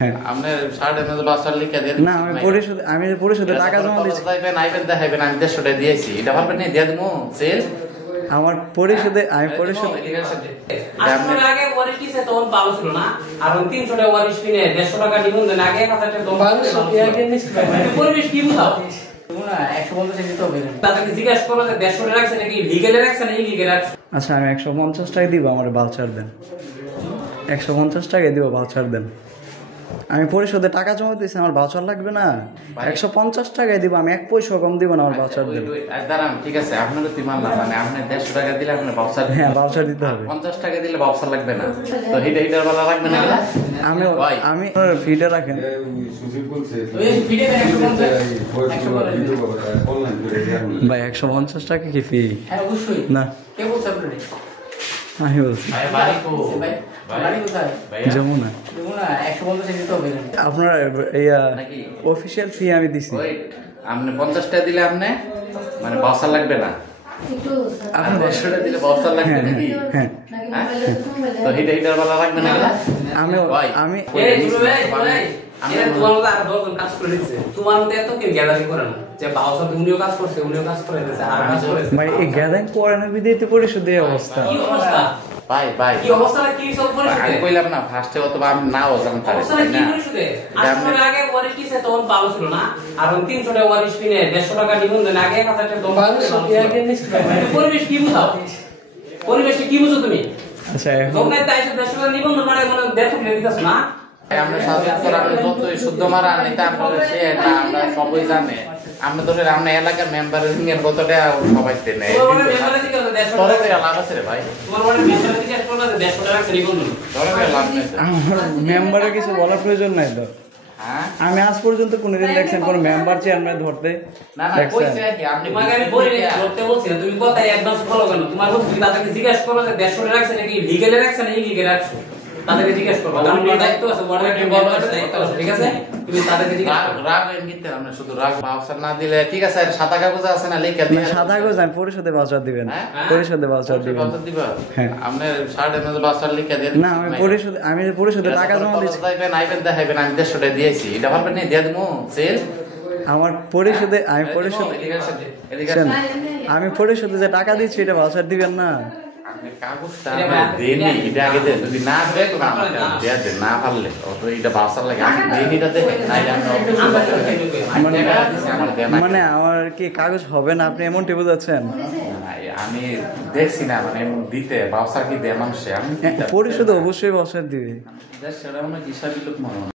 হ্যাঁ আপনি সাড়ে মধ্যে বাসার লিখে দিয়ে না আমি পরিশোধে টাকা জমা দিচ্ছি। আইবেন দেখাইবেন আমি 150 টাকা দিয়েছি, এটা পারবেন না দিয়ে দেবো সেল আমার পরিশোধে আমি পরিশোধ আসলে আগে ওয়ারিশ কিসে তখন ভালো ছিল না, আর 300 টাকা ওয়ারিশ কিনে 150 টাকা নিবন্ধন আগে 1000 টাকা তখন ভালো ছিল। পরিবেশ কি বুঝাও না 150 দিতে হবে। তাদেরকে জিজ্ঞাসা করো যে 150 টাকা রাখছে নাকি লিগ্যালে রাখছে না ইলিগ্যালে রাখছে। আচ্ছা আমি 150 টাকা দিব, আমার ভাউচার দেন। 150 টাকা দিব, ভাউচার দেন। আমি পরিশোধে টাকা জমা দিয়েছি, আমার ভাউচার লাগবে না। 150 টাকায় দিব, আমি 1 পয়সা কম দিব না, আমার ভাউচার দেন। দাঁড়ান, ঠিক আছে আপনারও তুই মানলাম, মানে আপনি 150 টাকা দিলে আপনার বাউচার, হ্যাঁ ভাউচার দিতে হবে। 50 টাকা দিলে বাউচার লাগবে না, তো হিটার বেলা লাগবে না। আমি ফিটা রাখেন। ভাই 150 টাকা কি ফি? হ্যাঁ অবশ্যই। না কে বলছে আপনারে? আমি বলছি ভাই বাড়ি কো? ভাই বাড়ি কোথায়? যমুনা। না 150 দিতে হবে। আপনার নাকি অফিশিয়াল ফি আমি দিছি। ওয়েট, আপনি 50 টাকা দিলে আপনি মানে বাউচার লাগবে না, আপনি 150 টাকা দিলে বাউচার লাগবে নাকি? হ্যাঁ তো হিটার বেলা লাগবে না। আমি এই তুমি ভাই এটা তোমার মতো আর 10 জন কাজ করে দিচ্ছে, তোমার মতো এত কেউ গ্যাদারিং করে না যে বাউসার উনিও কাজ করছে উনিও কাজ করে দিচ্ছে আর কাজ করে ভাই এই গ্যাদারিং করে না বিদিতে পরিশোধ এই অবস্থা। কি অবস্থা ভাই কি অবস্থা কি সব করে আমি কইলাম না ফার্স্টে অথবা আমি নাও জানতাম পারি অবস্থা কি করে শুধু আসলে আগে ওয়ারিশ কিসে তখন ভালো ছিল না, আর 300 টাকা ওয়ারিশ কিনে 150 টাকা নিবন্ধন আগে 1000 টাকা তখন ভালো ছিল। পরিবেশ কি বুঝাও, পরিবেশ কি বুঝো তুমি? আচ্ছা যখন তাই 150 টাকা নিবন্ধন মানে দেখো দিতেছ না, আমরা সাধারণত আমরা যতই শুদ্ধ মারা নিতে আমরা সে এটা আমরা সবাই জানে, আমরা তো আমরা এলাকার মেম্বারের এর কতটা সবাই দেনে তোমার মানে মেম্বারে ঠিক আছে 150 তোরে টাকা লাভ আছে রে ভাই, তোমার মানে মেম্বারে ঠিক আছে করবে 150 টাকা রাখছে নিবন্ধন, তোরে লাভ নেই। আমার মেম্বারের কিছু বলার প্রয়োজন নাই তো। হ্যাঁ আমি আজ পর্যন্ত কোনোদিন দেখছেন কোন মেম্বার চেয়ারম্যান ধরতে? না না কইছে কি আপনি তোমাকে আমি বলি ধরতে বলছি না, তুমি কথাই একদম ফলো করো। তোমার মতো তুমি তাদেরকে জিজ্ঞাসা করো যে 150 টাকা রাখছে নাকি লিগ্যালে রাখছে না ইলিগ্যালে রাখছে, তাদেরকে জিজ্ঞাসা করো। কারণ তোমার দায়িত্ব আছে, ওয়ার্ডের মেম্বারের দায়িত্ব আছে, ঠিক আছে? তুমি তাদেরকে জিজ্ঞাসা করো। রাগ এমনিতে আমরা শুধু রাগ বাউসার না দিলে ঠিক আছে, আর সাদা কাগজ আছে না লিখে দিয়ে সাদা কাগজ আমি পরিশোধে ভাউচার দিবেন। পরিশোধে ভাউচার দিবেন। বাউসার দিবা। হ্যাঁ আপনি সাড়ে মধ্যে বাউসার লিখে দিয়ে না আমি পরিশোধে টাকা জমা দিচ্ছি। আইবেন দেখাইবেন আমি 150 টাকা দিয়েছি, এটা পারবেন না দিয়ে দেবো সেল। আমার পরিশোধে আমি পরিশোধে যে টাকা দিচ্ছি এটা ভাউচার দিবেন না। আপনি কাগজটা দেনি, এটা আগে দেন, যদি না দেয় তো আমাকে দেয়া দেন, না পারলে তো এটা বাউসার লাগে আমি দেনিটা দেখেন নাইলে আমি মানে আমার কি কাগজ হবে না, আপনি এমনটি বোঝাচ্ছেন? আমি দেখছি না মানে দিতে বাউসার কি দেয় মানুষে, আমি পরিশোধে অবশ্যই ভাউচার দিবে। সেটা অনেক হিসাবই লোক মনে হয়।